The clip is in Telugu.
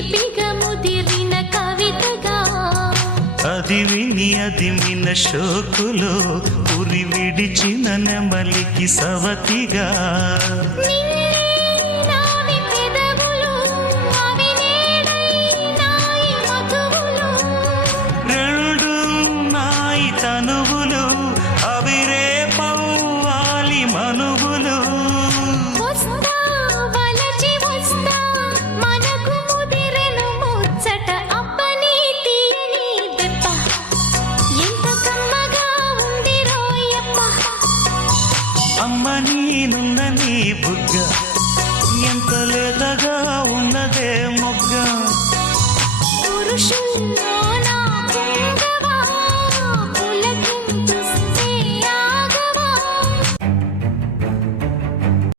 లిపిగముదిరిన కవితగా. అది విని అదిమిన షోకులో ఉరి విడిచిన నెమలికి సవతిగా. తనువులు అవిరే పౌవాలి మనువు. అమ్మ నీనున్న నీ బుగ్గ. ఎంత లేతగా ఉన్నదే మొగ్గ. పురుషుల